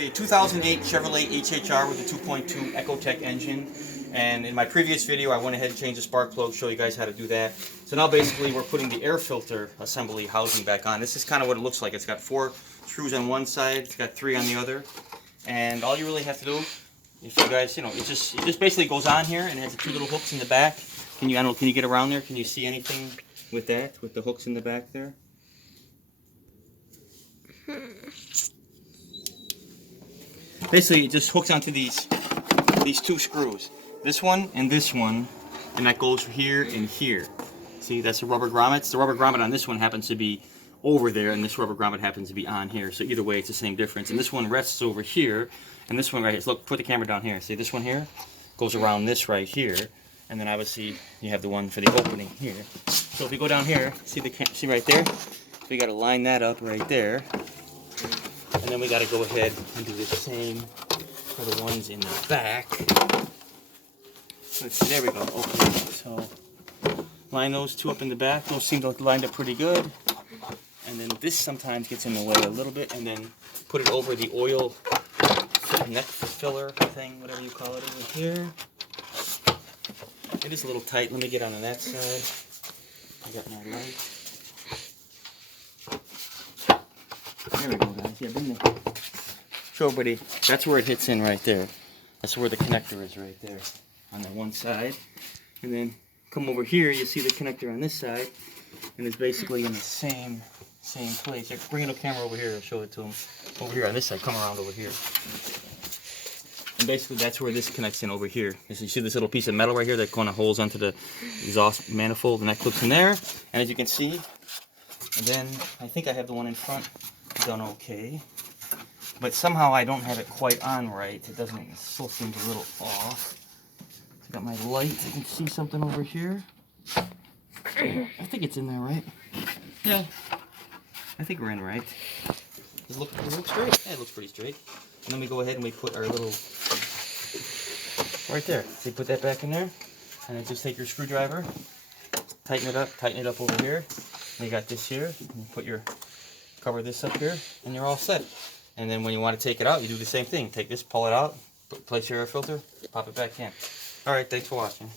a 2008 Chevrolet HHR with a 2.2 Ecotec engine, and in my previous video I went ahead and changed the spark plug, show you guys how to do that. So now basically we're putting the air filter assembly housing back on. This is kind of what it looks like. It's got 4 screws on one side, it's got 3 on the other, and all you really have to do, if you guys, it just basically goes on here, and it has the 2 little hooks in the back. Can you get around there? Can you see anything with that, with the hooks in the back there? Basically, it just hooks onto these 2 screws. This one, and that goes here and here. See, that's the rubber grommets. The rubber grommet on this one happens to be over there, and this rubber grommet happens to be on here. So either way, it's the same difference. And this one rests over here, and this one right here. So look, put the camera down here. See, this one here goes around this right here, and then obviously you have the one for the opening here. So if you go down here, see right there? So we got to line that up right there. And then we got to go ahead and do the same for the ones in the back. Let's see, there we go. Okay, so line those 2 up in the back. Those seem to lined up pretty good. And then this sometimes gets in the way a little bit. And then put it over the oil neck filler thing, whatever you call it, over here. It is a little tight. Let me get on that side. I got my light. There we go, guys. Yeah, bring the... Show everybody. That's where it hits in right there. That's where the connector is right there on that one side. And then come over here, you see the connector on this side, and it's basically in the same place. Here, bring the camera over here. I'll show it to them. Over here on this side. Come around over here. And basically, that's where this connects in over here. You see this little piece of metal right here that kind of holds onto the exhaust manifold, and that clips in there. And as you can see, and then I think I have the one in front done okay, but somehow I don't have it quite on right. It doesn't, it still seems a little off. I got my light. I can see something over here. I think it's in there, right? Yeah, I think we're in right. Does it look straight? Yeah, it looks pretty straight. And then we go ahead and we put our little, right there. So you put that back in there, and then just take your screwdriver, tighten it up over here. And you got this here. You put your, cover this up here, and you're all set. And then when you want to take it out, you do the same thing. Take this, pull it out, place your air filter, pop it back in. Alright, thanks for watching.